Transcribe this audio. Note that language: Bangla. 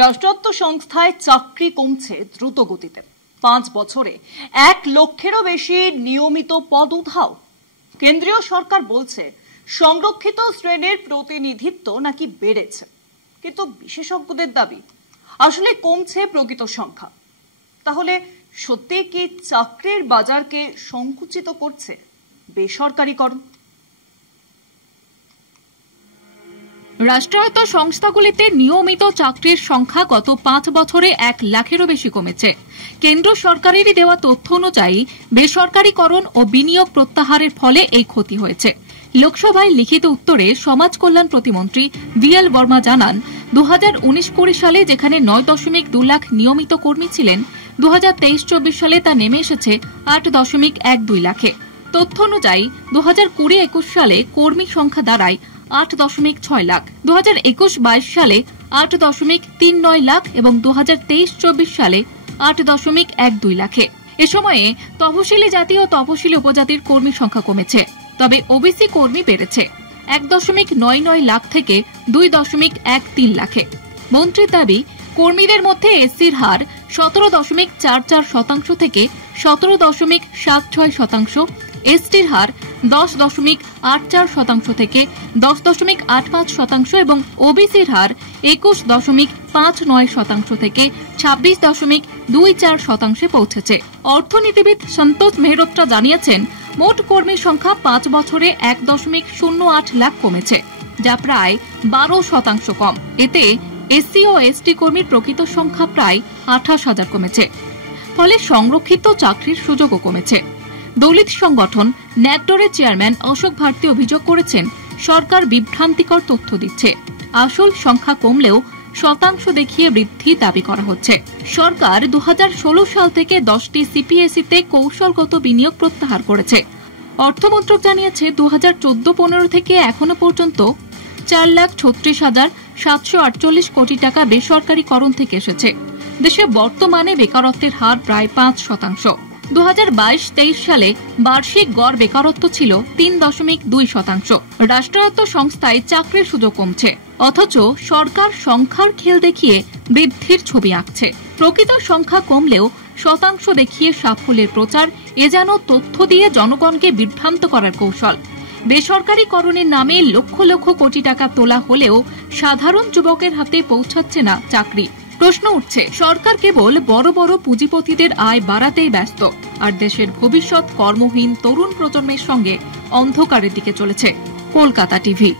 রাষ্ট্রায়ত্ত সংস্থায় চাকরি কমছে দ্রুত গতিতে। 5 বছরে 1 লক্ষেরও বেশি নিয়মিত পদ উধাও। কেন্দ্রীয় সরকার বলছে সংরক্ষিত শ্রেণীর প্রতিনিধিত্ব নাকি বেড়েছে, কিন্তু বিশেষজ্ঞদের দাবি আসলে কমছে প্রকৃত সংখ্যা। তাহলে সত্যি কি চাকরির বাজারকে সংকুচিত করছে বেসরকারীকরণ? রাষ্ট্রায়ত্ত সংস্থাগুলিতে নিয়মিত চাকরির সংখ্যা গত 5 বছরে 1 লাখেরও বেশি কমেছে। কেন্দ্র সরকারেরই দেওয়া তথ্য অনুযায়ী বেসরকারীকরণ ও বিনিয়োগ প্রত্যাহারের ফলে এই ক্ষতি হয়েছে। লোকসভায় লিখিত উত্তরে সমাজ কল্যাণ প্রতিমন্ত্রী VL বর্মা জানান, 2019-20 সালে যেখানে 9.2 লাখ নিয়মিত কর্মী ছিলেন, 2023-24 সালে তা নেমে এসেছে 8.12 লাখে। তথ্য অনুযায়ী 2020-21 সালে কর্মী সংখ্যা দাঁড়ায় 8.6 লাখ, 2021-22 সালে 8.39 লাখ এবং 2023-24 সালে 8.12 লাখে। এ সময়ে তফসিলি জাতি ও তফসিলি উপজাতির কর্মী সংখ্যা কমেছে, তবে ওবিসি কর্মী বেড়েছে 1.99 লাখ থেকে 2.13 লাখে। মন্ত্রীর দাবি, কর্মীদের মধ্যে এসসির হার 17.44% থেকে 17.76%, এসটির হার 10.84% থেকে 10.85% এবং ওবিসির হার 21.59% থেকে 26.24% পৌঁছেছে। অর্থনীতিবিদ সন্তোষ মেহরোত্রা জানিয়েছেন, মোট কর্মী সংখ্যা 5 বছরে 1.08 লাখ কমেছে, যা প্রায় 12% কম। এতে এসসি ও এসটি কর্মীর প্রকৃত সংখ্যা প্রায় 28,000 কমেছে। ফলে সংরক্ষিত চাকরির সুযোগও কমেছে। দলিত সংগঠন ন্যাকডোরের চেয়ারম্যান অশোক ভারতী অভিযোগ করেছেন, সরকার বিভ্রান্তিকর তথ্য দিচ্ছে। আসল সংখ্যা কমলেও শতাংশ দেখিয়ে বৃদ্ধি দাবি করা হচ্ছে। সরকার 2016 সাল থেকে 10টি সিপিএসইতে কৌশলগত বিনিয়োগ প্রত্যাহার করেছে। অর্থমন্ত্রক জানিয়েছে, 2014-15 থেকে এখনো পর্যন্ত 4,36,748 কোটি টাকা বেসরকারীকরণ থেকে এসেছে। দেশে বর্তমানে বেকারত্বের হার প্রায় 5%। 2022-23 সালে বার্ষিক গড় বেকারত্ব ছিল 3.2%। রাষ্ট্রায়ত্ত সংস্থায় চাকরির সুযোগ কমছে, অথচ সরকার সংখ্যার খেল দেখিয়ে বৃদ্ধির ছবি আঁকছে। প্রকৃত সংখ্যা কমলেও শতাংশ দেখিয়ে সাফল্যের প্রচার, এ যেন তথ্য দিয়ে জনগণকে বিভ্রান্ত করার কৌশল। বেসরকারীকরণের নামে লক্ষ লক্ষ কোটি টাকা তোলা হলেও সাধারণ যুবকের হাতে পৌঁছাচ্ছে না চাকরি। প্রশ্ন উঠছে, সরকার কেবল বড় বড় পুঁজিপতিদের আয় বাড়াতেই ব্যস্ত, আর দেশের ভবিষ্যৎ কর্মহীন তরুণ প্রজন্মের সঙ্গে অন্ধকারের দিকে চলেছে। কলকাতা টিভি।